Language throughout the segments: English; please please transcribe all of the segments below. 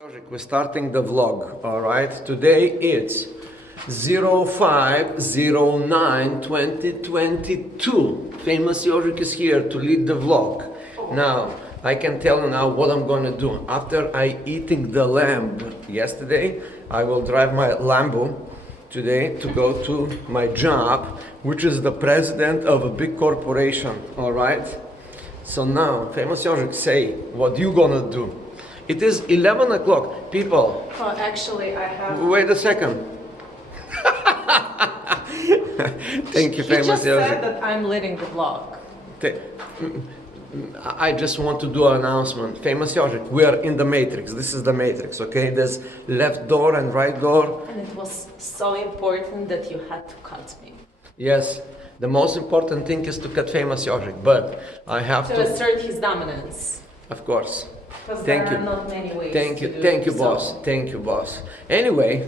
We're starting the vlog, all right? Today it's 05/09/2022. Famous Yojik is here to lead the vlog. Now, I can tell you now what I'm gonna do. After I eating the lamb yesterday, I will drive my Lambo today to go to my job, which is the president of a big corporation, all right? So now, Famous Yojik, say what you gonna do. It is 11 o'clock. People. Oh, actually, I have. Wait a second. Thank you, Famous You just Yojik. said that I'm leading the vlog. I just want to do an announcement. Famous Yojik, we are in the matrix. This is the matrix, okay? There's left door and right door. And it was so important that you had to cut me. Yes, the most important thing is to cut Famous Yojik, but I have To to... assert his dominance. Of course. Because Thank there you. are not many ways Thank you, to do thank you, so. boss. Thank you, boss. Anyway,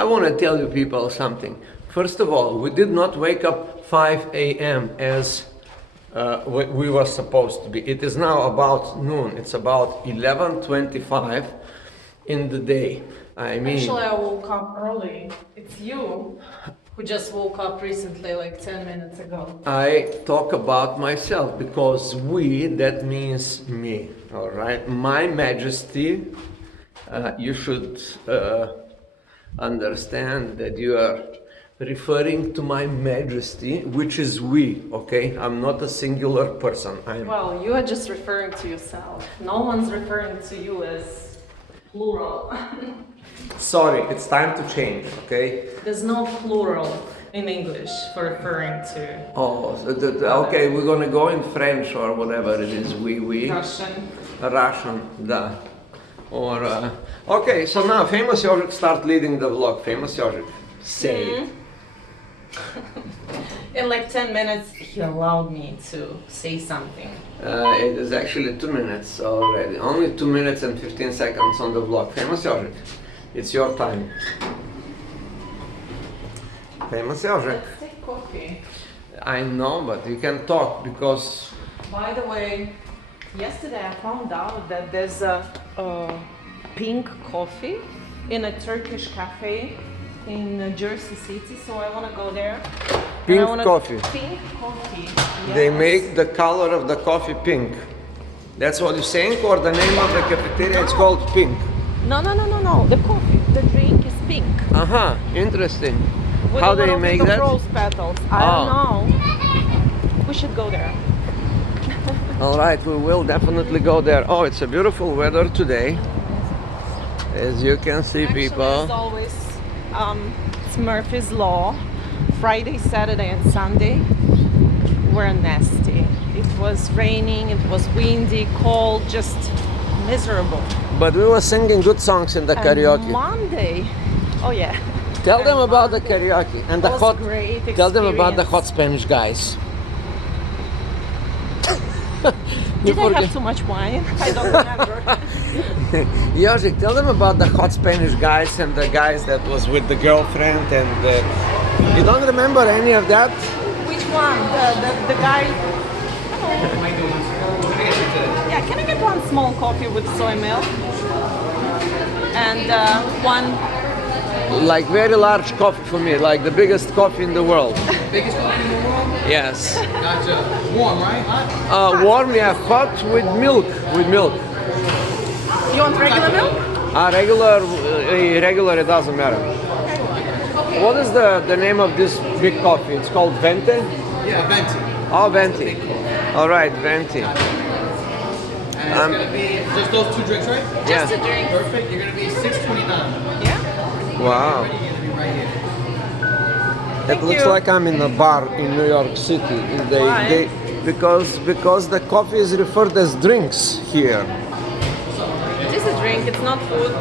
I want to tell you people something. First of all, we did not wake up 5 a.m. as we were supposed to be. It is now about noon. It's about 11:25 in the day. I mean, Actually, I woke up early. It's you who just woke up recently, like 10 minutes ago. I talk about myself because we, that means me, all right? My Majesty, you should understand that you are referring to my Majesty, which is we, okay? I'm not a singular person. Well, you are just referring to yourself. No one's referring to you as plural. Sorry, it's time to change, okay? There's no plural in English for referring to Oh, okay, we're gonna go in French or whatever it is, we. Russian. Russian, da. Or, okay, so now Famous Yojik start leading the vlog. Famous Yojik, say it. In like 10 minutes, he allowed me to say something. It is actually 2 minutes already. Only 2 minutes and 15 seconds on the vlog. Famous Yojik, it's your time. Famous Yojik. Let's take coffee. I know, but you can talk because... By the way, yesterday I found out that there's a pink coffee in a Turkish cafe in Jersey City, so I want to go there. Pink coffee. Pink coffee. They yes. make the color of the coffee pink. That's what you're saying, or the name of the cafeteria, it's called pink? No. The coffee, the drink is pink. Aha, interesting. With How a do you little make bit that? of rose petals. I don't know. We should go there. All right, we will definitely go there. Oh, it's a beautiful weather today. As you can see, Actually, people. as always, it's Murphy's Law. Friday, Saturday, and Sunday were nasty. It was raining, it was windy, cold, just miserable. But we were singing good songs in the karaoke. And Monday, oh yeah. Tell them about the karaoke and the was hot. great Tell them about the experience. hot Spanish guys. Did I have too much wine? I don't remember. Yojik, tell them about the hot Spanish guys and the guys that was with the girlfriend and you don't remember any of that? Which one? The guy. Yeah, can I get one small coffee with soy milk? And one. Like very large coffee for me, like the biggest coffee in the world. Biggest coffee in the world? Yes. Gotcha. Warm, right? Hot? Warm, yeah, hot with milk. With milk. You want regular milk? Regular, it doesn't matter. What is the name of this big coffee? It's called Vente? Yeah, venti. Oh, Venti. All right, Venti. And it's gonna be just those two drinks, right? Just Yeah. a drink. Perfect. You're gonna be $6.29. Yeah. Wow. You're gonna be right here. It looks you. like I'm in a bar in New York City. Why? Because the coffee is referred as drinks here. It is a drink. It's not food.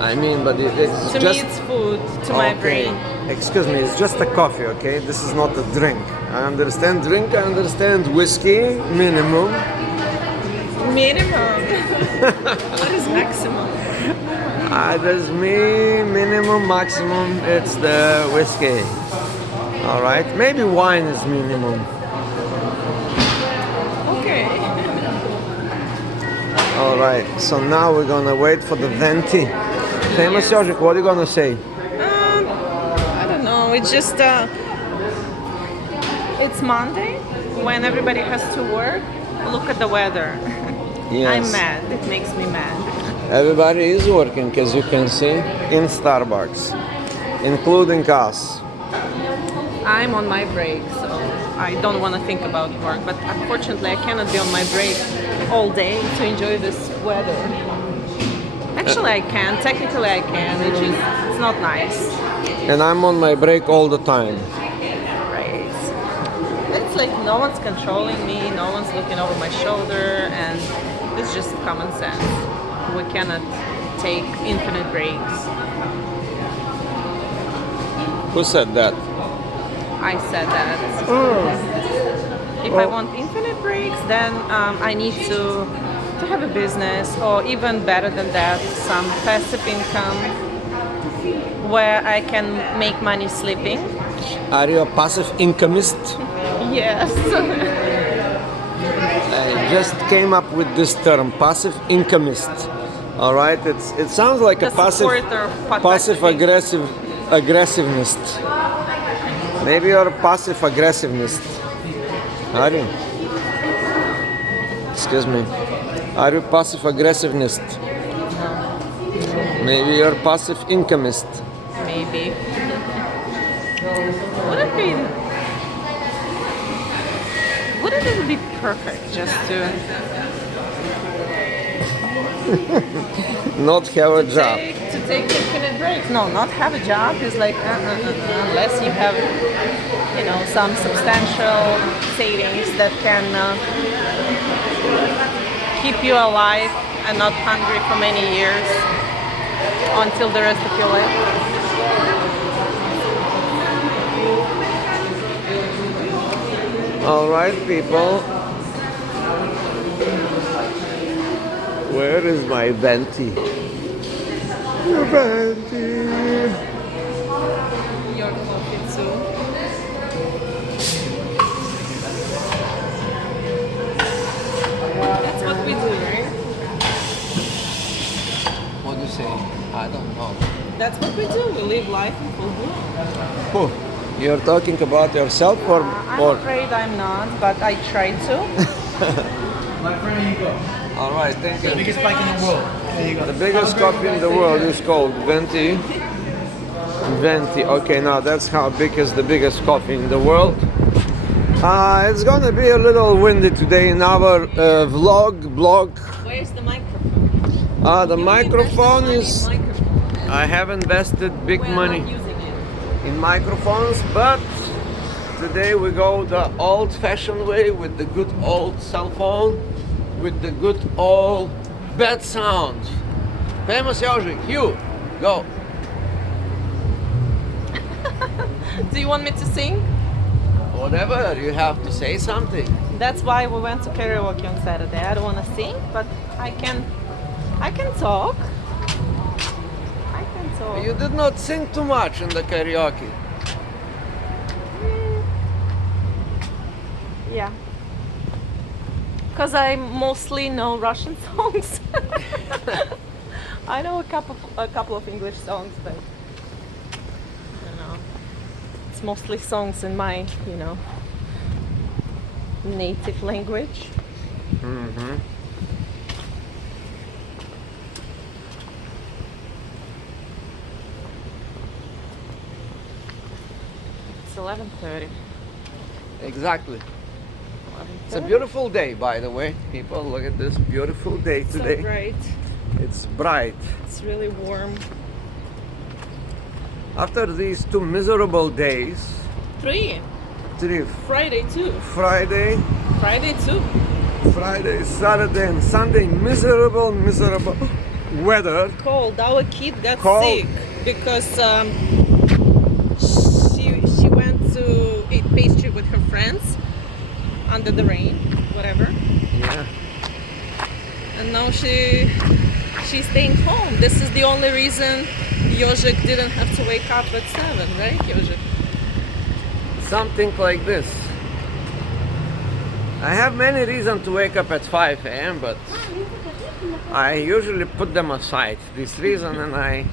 I mean, but it's To just... me, it's food. To my brain. Excuse me, it's just a coffee, okay? This is not a drink. I understand drink, I understand whiskey, minimum. Minimum. What is maximum? There's minimum, maximum, it's the whiskey. All right, maybe wine is minimum. Okay. All right, so now we're gonna wait for the venti. Famous Yojik, what are you gonna say? I don't know. It's just it's Monday when everybody has to work. Look at the weather. Yes. I'm mad. It makes me mad. Everybody is working, as you can see, in Starbucks, including us. I'm on my break, so I don't want to think about work. But unfortunately, I cannot be on my break all day to enjoy this weather. Actually, I can. Technically, I can. It's not nice. And I'm on my break all the time. Right. It's like no one's controlling me, no one's looking over my shoulder, and it's just common sense. We cannot take infinite breaks. Who said that? I said that. If I want infinite breaks, then I need to have a business, or even better than that, some passive income where I can make money sleeping. Are you a passive incomist? Yes. I just came up with this term, passive incomist. All right, it sounds like a The passive aggressiveness. Maybe you're a passive aggressiveness. Are you? Excuse me. Are you passive aggressiveness? Maybe you're passive incomist. Maybe. Wouldn't it be perfect just to Not have a job. to take infinite breaks? No, not have a job is like unless you have some substantial savings that can keep you alive and not hungry for many years until the rest of your life. All right, people. Where is my venti? The venti. Your coffee too. That's what we do, right? What do you say? I don't know. That's what we do. We live life in full bloom. You're talking about yourself or? I'm afraid I'm not, but I try to. My friend, here you go. All right, thank The you. biggest bike in the world. There you go. The biggest coffee in the world is called venti. Venti. Okay, now that's how big is the biggest coffee in the world. It's gonna be a little windy today in our blog. Where's the microphone? The microphone You invested money in is. microphone. I have invested big We're money not using it. in microphones, but today we go the old-fashioned way with the good old cell phone, with the good old bad sound. Famous Yojik, you go. Do you want me to sing? Whatever, you have to say something. That's why we went to karaoke on Saturday. I don't want to sing, but I can talk. I can talk. You did not sing too much in the karaoke. Yeah. Because I mostly know Russian songs. I know a couple of English songs, but it's mostly songs in my native language. Mm-hmm. It's 11:30. Exactly. It's a beautiful day, by the way. People, look at this beautiful day today. So bright. It's bright. It's really warm. After these 2 miserable days, 3. 3 Friday too. Friday, Friday too. Friday, Saturday, and Sunday, miserable weather. Cold. Our kid got Cold. sick because she went to eat pastry with her friends under the rain, whatever. Yeah. And now she's staying home. This is the only reason IOJIK didn't have to wake up at 7, right, IOJIK? Something like this. I have many reasons to wake up at 5 a.m., but I usually put them aside, this reason, and I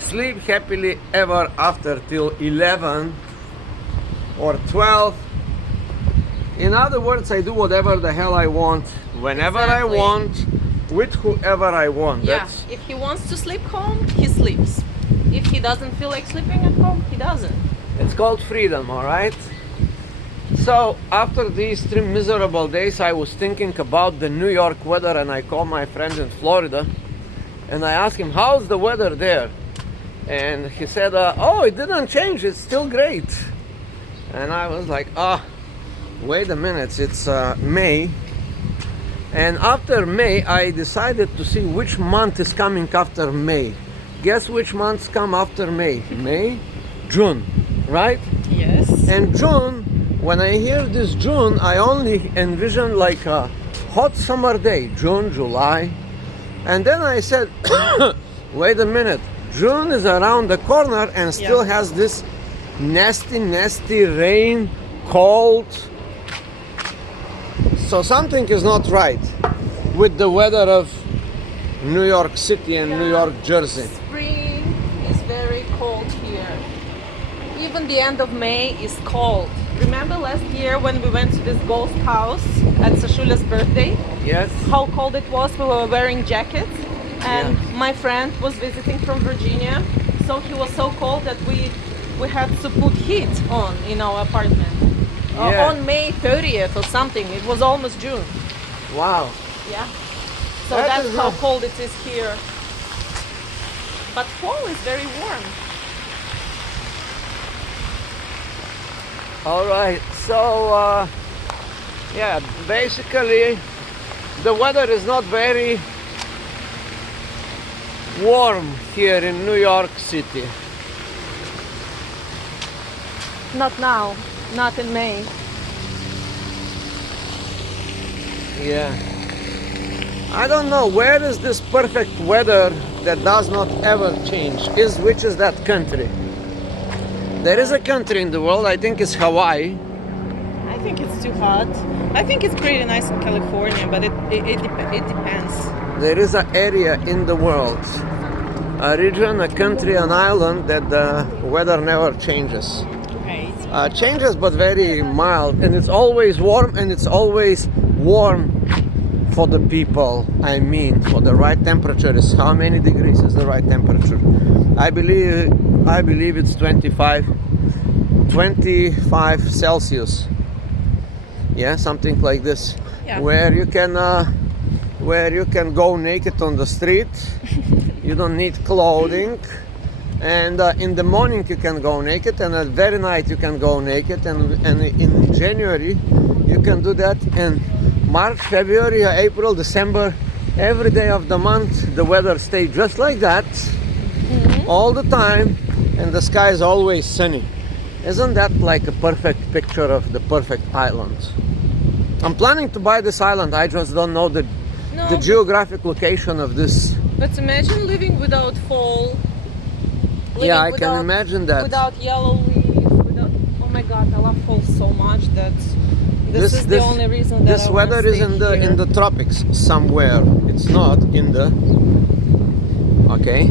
sleep happily ever after till 11 or 12. In other words, I do whatever the hell I want, whenever I Exactly. want, with whoever I want. Yeah, That's, if he wants to sleep home, he sleeps. If he doesn't feel like sleeping at home, he doesn't. it's called freedom, all right? So after these 3 miserable days, I was thinking about the New York weather, and I called my friend in Florida and I asked him, how's the weather there? And he said, oh, it didn't change, it's still great. And I was like, wait a minute, it's May. And after May, I decided to see which month is coming after May. Guess which months come after May? May? June, right? Yes. And June, when I hear this June, I only envision like a hot summer day, June, July. And then I said, wait a minute, June is around the corner and still has this nasty rain, cold. So something is not right with the weather of New York City and New York, Jersey. Spring is very cold here. Even the end of May is cold. Remember last year when we went to this ghost house at Sashula's birthday? Yes? How cold it was. We were wearing jackets, and my friend was visiting from Virginia, so he was so cold that we had to put heat on in our apartment. Yeah. On May 30th or something. It was almost June. Wow. Yeah. So That that's is how nice. cold it is here. But fall is very warm. All right, so yeah, basically the weather is not very warm here in New York City. Not now. Not in May. Yeah. I don't know, where is this perfect weather that does not ever change? Which is that country? There is a country in the world, I think it's Hawaii. I think it's too hot. I think it's pretty nice in California, but it depends. There is an area in the world, a region, a country, an island that the weather never changes. Right. Changes but very mild, and it's always warm, and it's always warm for the people. I mean, for the right temperature is how many degrees is the right temperature? I believe it's 25 Celsius. Yeah, something like this. Yeah. Where you can go naked on the street. You don't need clothing. And in the morning you can go naked, and at very night you can go naked, and in January you can do that, and March, February, April, December, every day of the month the weather stays just like that, all the time, and the sky is always sunny. Isn't that like a perfect picture of the perfect island? I'm planning to buy this island, I just don't know the geographic location of this. But imagine living without fall. Yeah, I can imagine that. Without yellow leaves, without... Oh my god, I love fall so much that this is the only reason that this I wanna weather is stay in the tropics somewhere. It's not in the... Okay.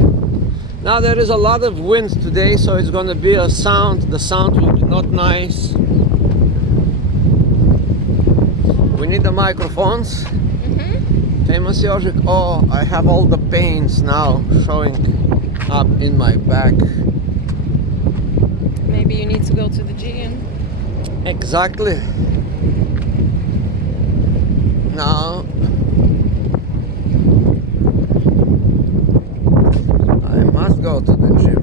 Now there is a lot of wind today, so it's going to be a sound. The sound will be not nice. We need the microphones. Famous IOJIK. Oh, I have all the pains now showing up in my back. Maybe you need to go to the gym. Exactly. Now I must go to the gym.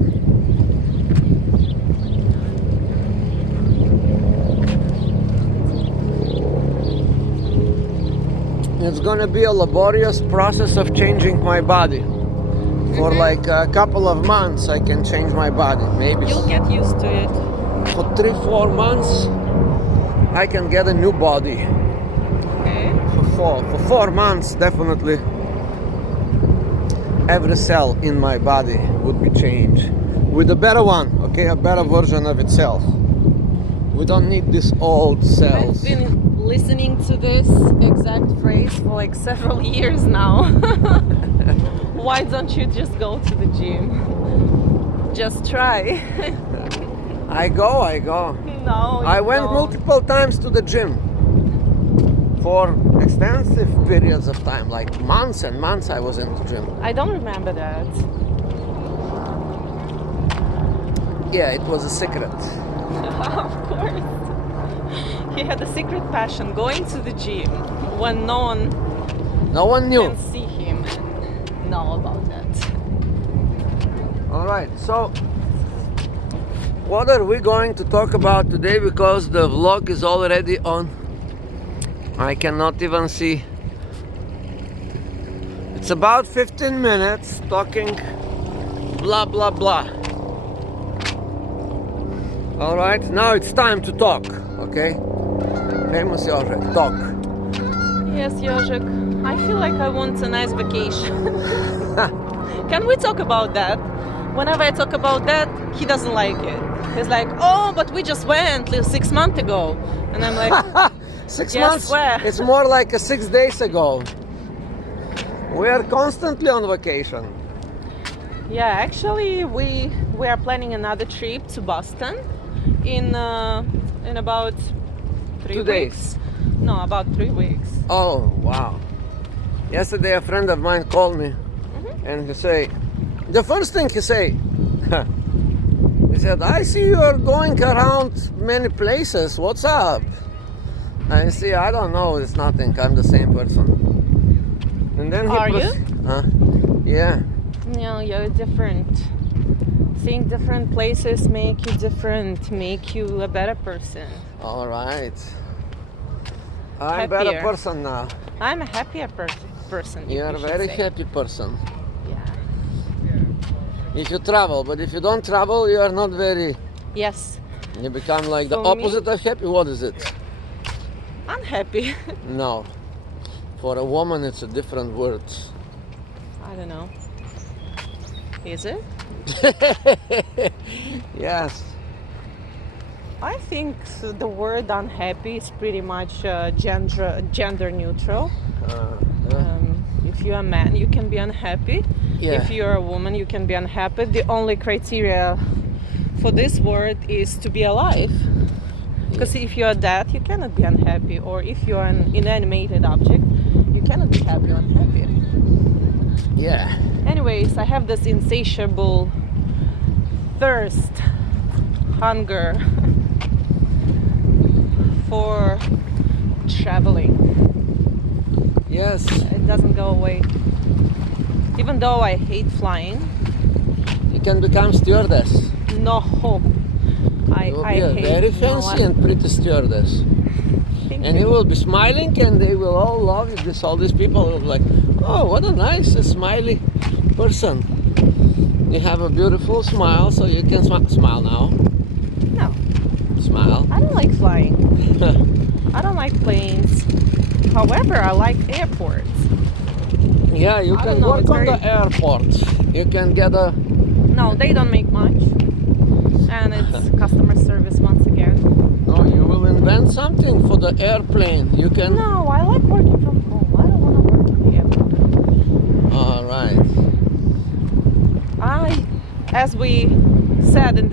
It's gonna be a laborious process of changing my body. For like a couple of months I can change my body. Maybe You'll get used to it. for 3-4 months I can get a new body. Okay. For 4 months definitely every cell in my body would be changed with a better one, okay, a better version of itself. We don't need these old cells. I've been listening to this exact phrase for like several years now. Why don't you just go to the gym? Just try. I go. No, I you went don't. multiple times to the gym for extensive periods of time, like months and months I was in the gym. I don't remember that. Yeah, it was a secret. Of course. He had a secret passion going to the gym when no one knew. can see him and know about that. All right, so what are we going to talk about today? Because the vlog is already on. I cannot even see. It's about 15 minutes talking blah blah blah. All right, now it's time to talk, okay? Famous IOJIK, talk. Yes, Jozek, I feel like I want a nice vacation. Can we talk about that? Whenever I talk about that, he doesn't like it. He's like, oh, but we just went 6 months ago. And I'm like, 6 Yes, months? where? It's more like 6 days ago. We are constantly on vacation. yeah, actually, we are planning another trip to Boston in about 3 2 weeks. days. No, about 3 weeks. Oh, wow. Yesterday a friend of mine called me and he say, the first thing he say, he said, I see you are going around many places, what's up? I say, I don't know, it's nothing, I'm the same person. And then he Are you? Huh? Yeah. No, you're different. Seeing different places make you different, make you a better person. All right. I'm a better Happier. person now. I'm a happier person. You are a should very say. happy person. Yeah. If you travel, but if you don't travel, you are not very. Yes. You become like the For me? opposite of happy. What is it? Unhappy. No. For a woman, it's a different word. I don't know. Is it? Yes. I think the word unhappy is pretty much gender neutral. If you're a man, you can be unhappy. Yeah. If you're a woman, you can be unhappy. The only criteria for this word is to be alive. Because if you're dead, you cannot be unhappy. Or if you're an inanimated object, you cannot be happy or unhappy. Yeah. Anyways, I have this insatiable thirst, hunger for traveling. Yes. It doesn't go away. Even though I hate flying, You can become stewardess. no, You will I be a hate very no, fancy and pretty stewardess. Thank And you will be smiling and they will all love you. All these people will be like, oh, what a nice, smiley person. You have a beautiful smile, so you can smile now. No, Smile. I don't like flying. I don't like planes. However, I like airports. Yeah, you I can don't know, work it's on very- the airport. You can get a. No, they don't make much. And it's customer service once again. No, you will invent something for the airplane. You can. No, I like working from home. I don't want to work in the airport. All right. As we said in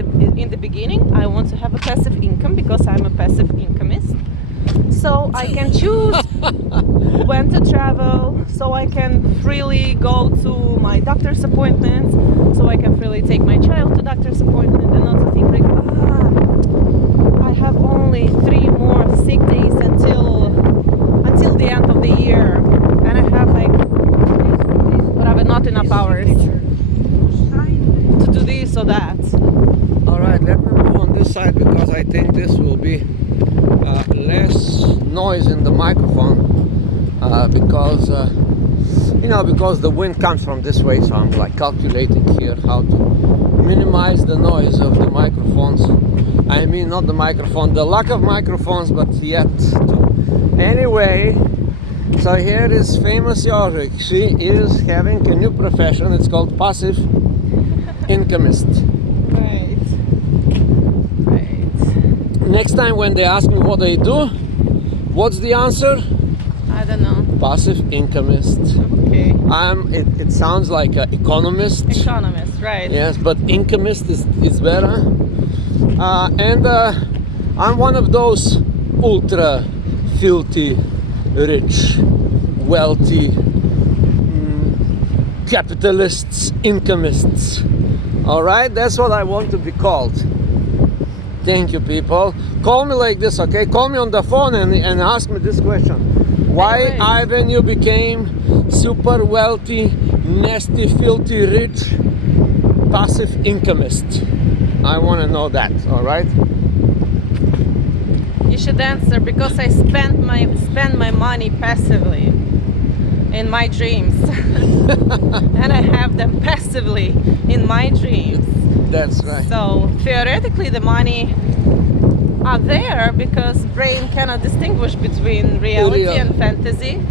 the beginning, I want to have a passive income because I'm a passive incomist. So I can choose when to travel, so I can freely go to my doctor's appointments, so I can freely take my child to doctor's appointment and not to think like, I have only 3 more sick days until the end of the year, and I have like whatever, not enough hours to do this or that. All right. Let me move on this side because I think this will be less noise in the microphone because because the wind comes from this way, so I'm like calculating here how to minimize the noise of the microphones. I mean, not the microphone, the lack of microphones, but yet anyway. So here is famous IOJIK. She is having a new profession. It's called Pasive Incomist. Right. Next time when they ask me what I do, What's the answer? I don't know. Passive Incomist. Okay. It sounds like an economist. Economist, right? Yes, but Incomist is better. And I'm one of those ultra filthy, rich, wealthy capitalists, incomists. All right, that's what I want to be called. Thank you, people. Call me like this, okay? Call me on the phone and ask me this question. Why, Anyways. Ivan, you became super wealthy, nasty, filthy, rich, passive incomist? I want to know that, all right? You should answer because I spend my money passively in my dreams. And I have them passively in my dreams. That's right. So theoretically the money are there because brain cannot distinguish between reality Real. and fantasy.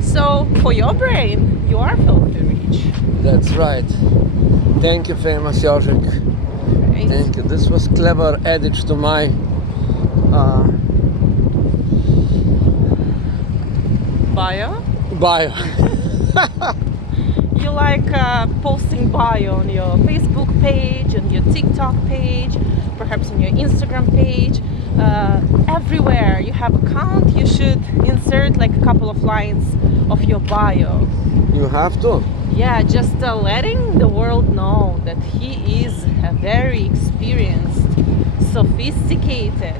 So for your brain, you are filthy rich. That's right. Thank you, famous IOJIK. Right? Thank you. This was clever adage to my Bio? bio. You like posting bio on your Facebook page, on your TikTok page, perhaps on your Instagram page. Everywhere you have account, you should insert like a couple of lines of your bio. You have to. Yeah, just letting the world know that he is a very experienced, sophisticated,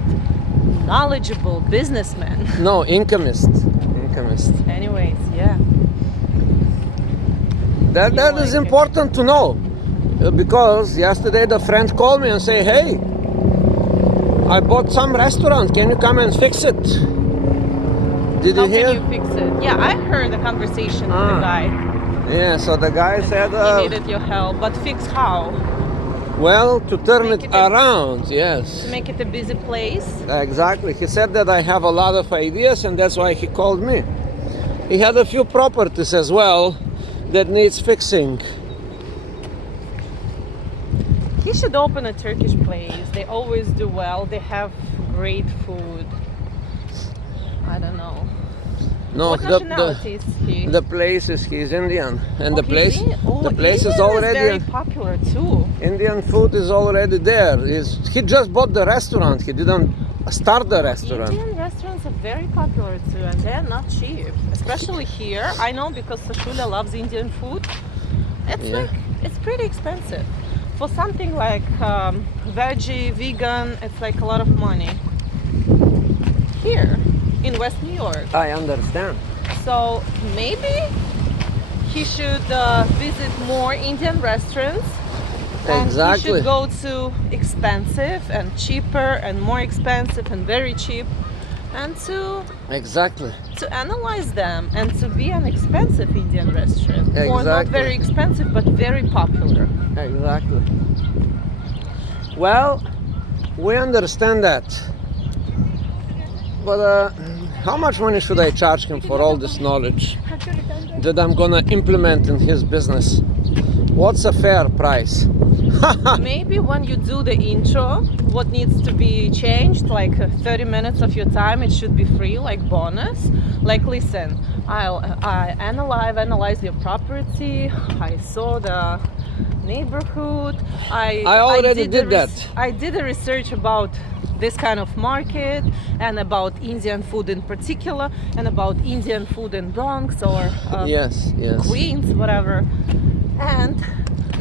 knowledgeable businessman. No, incomist. Incomist. Anyways, yeah. That You is like it. important to know, because yesterday the friend called me and say, "Hey, I bought some restaurant. Can you come and fix it?" Did How you hear? can you fix it? Yeah, I heard the conversation with the guy. Yeah. So the guy said, He needed your help, but fix how? "Well, to turn Make it it a- around." Yes. To make it a busy place? Exactly. He said that I have a lot of ideas, and that's why he called me. He had a few properties as well that needs fixing. He should open a Turkish place. They always do well. They have great food. I don't know. No, What nationality is he? the place is he's Indian, and the he's place Oh, the place is Indian already very popular too. Indian food is already there. He just bought the restaurant. He didn't start the restaurant. Indian restaurants are very popular too, and they're not cheap, especially here. I know because Sashula loves Indian food. It's Yeah. like it's pretty expensive for something like veggie, vegan. It's like a lot of money here in West New York. I understand. So maybe he should visit more Indian restaurants. And he Exactly. should go to expensive and cheaper and more expensive and very cheap, and Exactly. to analyze them and to be an expensive Indian restaurant, or not Exactly. very expensive but very popular. Exactly. Well, we understand that. But how much money should I charge him for all this knowledge that I'm gonna implement in his business? What's a fair price? Maybe when you do the intro, what needs to be changed, like 30 minutes of your time, it should be free, like bonus. Like, listen, I analyze your property. I saw the neighborhood. I already did that. I did a research about this kind of market and about Indian food in particular, and about Indian food in Bronx or Yes, yes. Queens, whatever. And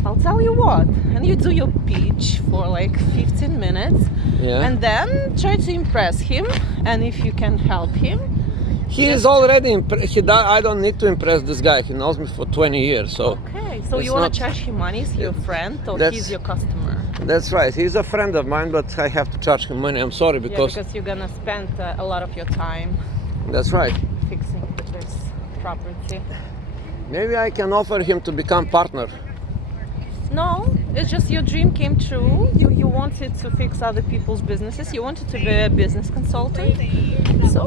I'll tell you what, and you do your pitch for like 15 minutes, Yeah. and then try to impress him, and if you can help him. He is already I don't need to impress this guy. He knows me for 20 years, so Okay, so It's you want not- to charge him money? Is he your friend or That's- he's your customer? that's right. He's a friend of mine, but I have to charge him money. I'm sorry Yeah, because because you're gonna spend a lot of your time that's right. fixing this property. Maybe I can offer him to become partner. No, it's just your dream came true. You wanted to fix other people's businesses. You wanted to be a business consultant. So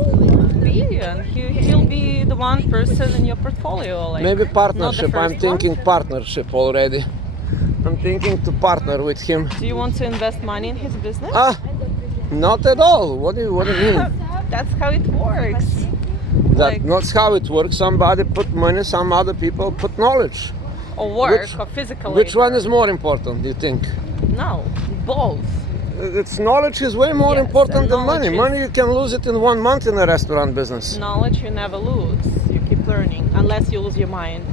be, and he'll be the one person in your portfolio. Like, Maybe not the partnership. I'm first thinking one. partnership already. I'm thinking to partner with him. Do you want to invest money in his business? Ah, not at all. What do you mean? That's how it works. That's not how it works. Somebody put money, some other people put knowledge. Or work, Which- or physical Which labor. one is more important, do you think? No, both. It's knowledge is way more Yes, important and than money. knowledge is- Money you can lose it in 1 month in a restaurant business. Knowledge you never lose. You keep learning, unless you lose your mind.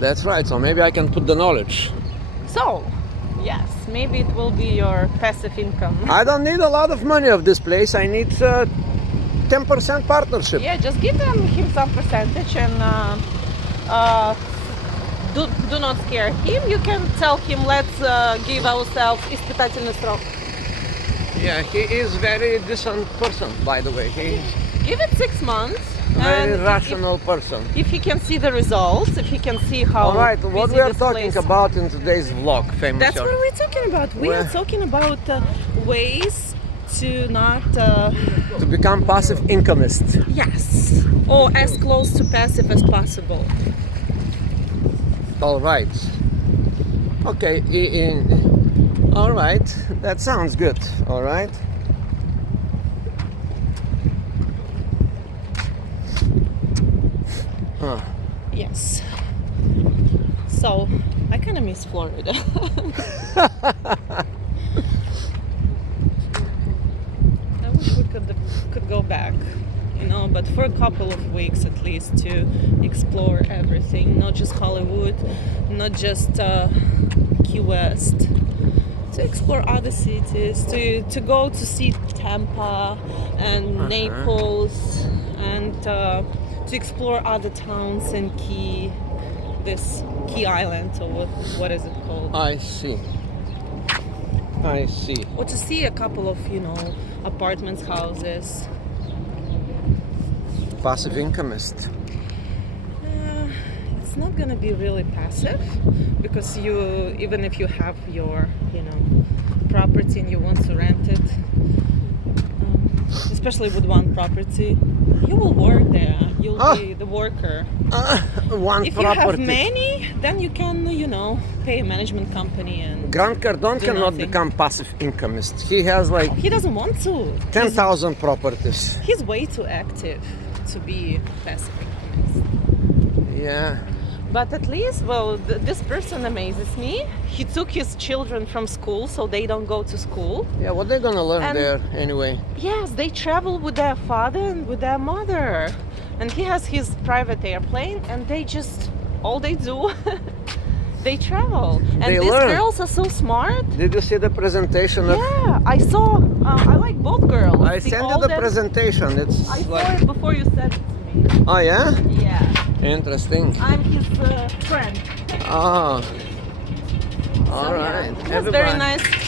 That's right. So maybe I can put the knowledge. So, yes, maybe it will be your passive income. I don't need a lot of money of this place. I need 10% partnership. Yeah, just give him some percentage and do not scare him. You can tell him, let's give ourselves испытательный срок. Yeah, he is very decent person, by the way. He Give it 6 months. very and rational person. If he can see the results, if he can see how. All right, what busy we are this talking place- about in today's vlog, famous. That's what we're talking about. We are Where- talking about ways to not. To become passive incomist. Yes. Or as close to passive as possible. All right. Okay. All right. That sounds good. All right. Yes. So, I kind of miss Florida. I wish we could go back, but for a couple of weeks at least to explore everything, not just Hollywood, not just Key West, to explore other cities, to go to see Tampa and Naples, and to explore other towns in this Key Island, or what is it called? I see. I see. Or to see a couple of, apartments, houses. Passive incomist. It's not gonna be really passive, because even if you have your, property and you want to rent it, especially with one property, you will work there. You'll be the worker. One If property. you have many, then you can, pay a management company and. Grant Cardone do cannot nothing. become passive incomist. He has like He doesn't want to. 10,000 properties. He's way too active to be passive. Yeah. But at least, this person amazes me. He took his children from school so they don't go to school. Yeah, what they gonna learn And- there anyway? Yes, they travel with their father and with their mother. And he has his private airplane, and all they do, they travel. And They these learn. girls are so smart. Did you see the presentation of Yeah, I saw. I like both girls. I sent you the older- presentation. It's I saw like it before you sent it to me. Oh yeah? Yeah, Interesting. I'm his friend. Oh. All So, right. yeah, he's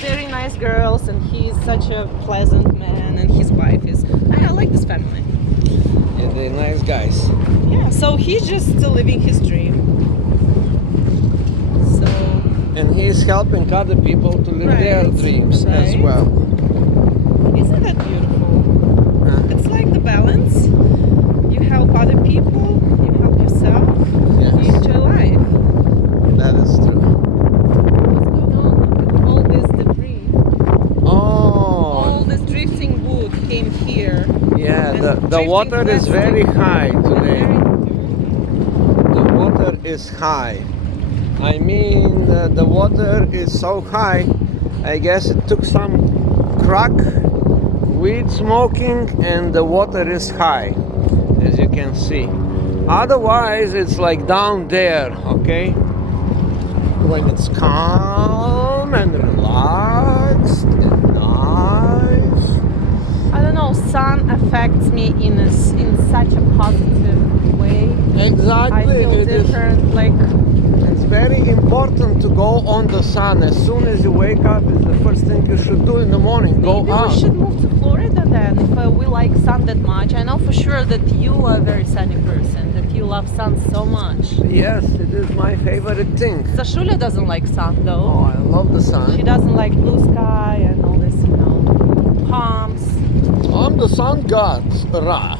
very nice girls, and he's such a pleasant man, and his wife is. I like this family. Yeah, they're nice guys. Yeah, so he's just still living his dream. So And he's helping other people to live their Right, dreams as right. well. isn't that beautiful? Huh? It's like the balance. You help other people, you help yourself, Yes. you enjoy life. That is true. What's going on? Look at all this debris. Oh. All this drifting wood came here. Yeah, and the drifting water is plastic. very high today. Very- The water is high. I mean, the water is so high. I guess it took some crack, weed smoking, and the water is high, as you can see. Otherwise, it's like down there, okay? When it's calm and relaxed and nice. I don't know, sun affects me in such a positive way. I Exactly. feel It is. different, like It's very important to go on the sun. As soon as you wake up, it's the first thing you should do in the morning. Go maybe out. we should move to Florida then, if we like sun that much. I know for sure that you are a very sunny person, that you love sun so much. Yes, it is my favorite thing. Sashula doesn't like sun though. Oh, I love the She sun. doesn't like blue sky and all this, palms. I'm the sun god, Ra.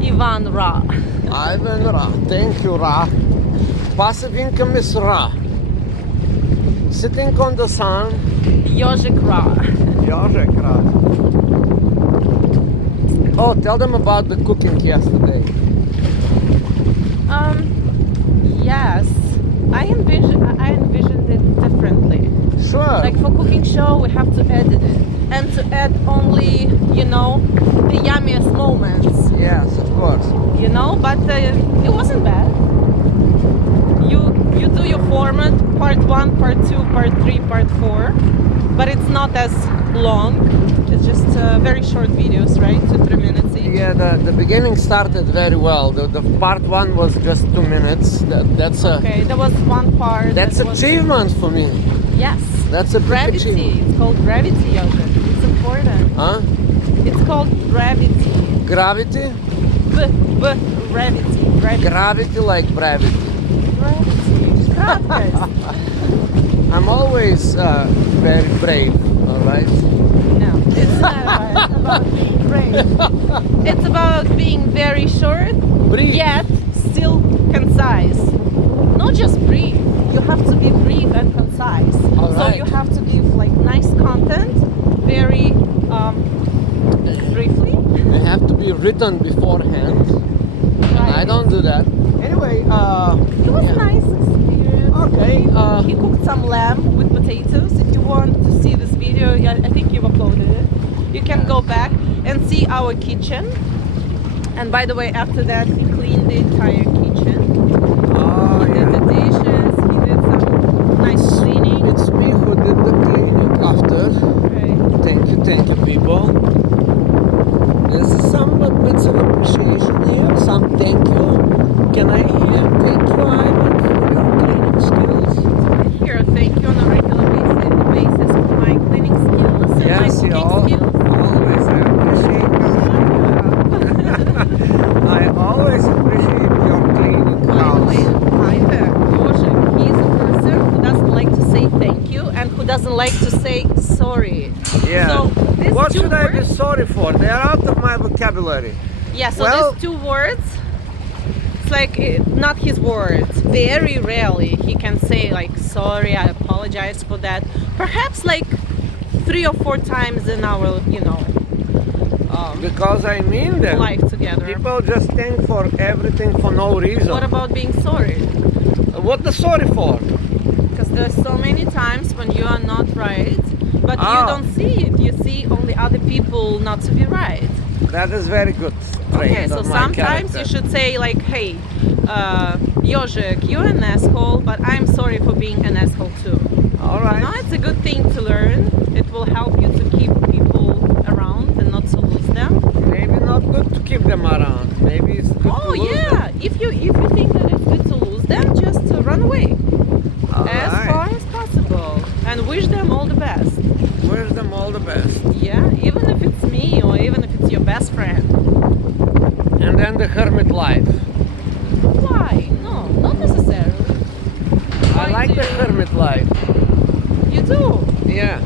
Ivan Ra. Ivan Ra. Thank you, Ra. Passive income is Ra. Sitting on the sun. IOJIK raw. IOJIK. Oh, tell them about the cooking yesterday. Yes, I envisioned it differently. Sure. Like for cooking show, we have to edit it and to add only, you know, the yummiest moments. Yes, of course. You know, but it wasn't bad. You do your format, part 1, part 2, part 3, part 4, but it's not as long. It's just very short videos, right? 2-3 minutes each. Yeah, the beginning started very well. The part 1 was just 2 minutes. That's a Okay, there was one part. that's that was, achievement for me. yes. That's a big Gravity. achievement. It's called gravity, Joseph. It's important. Huh? It's called gravity. Gravity? Gravity. Gravity. Gravity like gravity. Gravity. Gracias. I'm always very brave, alright? No, it's not about being brave. It's about being very short, Brief. yet still concise. Not just brief. You have to be brief and concise. All So right. you have to give like nice content, very briefly. They have to be written beforehand. And I Right. don't do that. Anyway, It was yeah. nice experience. Okay. He cooked some lamb with potatoes. If you want to see this video, yeah, I think you've uploaded it. You can go back and see our kitchen. And by the way, after that, he cleaned the entire kitchen. Oh, He did the dishes. He did some nice cleaning. It's me who did the cleaning after. Right. Thank you, people. There's some bits of appreciation here, some thank you. Can I hear thank you, Ivan, for your cleaning skills? Here, thank you on a regular basis for my cleaning skills and Yes, my cooking skills. always. I appreciate I always appreciate your cleaning By the way, house. Ivan, Jožek, he's a person who doesn't like to say thank you and who doesn't like to say sorry. Yeah. So these What two should I be words, sorry for? They're out of my vocabulary. yeah, so Well- these 2 words, it's like not his words. Very rarely he can say like sorry, I apologize for that. Perhaps like 3 or 4 times in our, you know, Because I mean them. life together. People just thank for everything for no reason. What about being sorry? What the sorry for? Because there's so many times when you are not right, but you Ah. don't see it. You see only other people not to be right. That is very good trait Okay, so of my sometimes character. you should say like, hey, Jožek, you're an asshole, but I'm sorry for being an asshole too. All You right. know, it's a good thing to learn. It will help you to keep people around and not to lose them. Maybe not good to keep them around. Maybe it's good Oh to lose yeah, them. if you think that it's good to lose them, just run away All as right. far as possible and wish them all the best. Wish them all the best. Yeah, even if it's me or even if it's your best friend. And then the hermit life. Why? No, not necessarily. I Why like do the you- hermit life. You do? Yeah.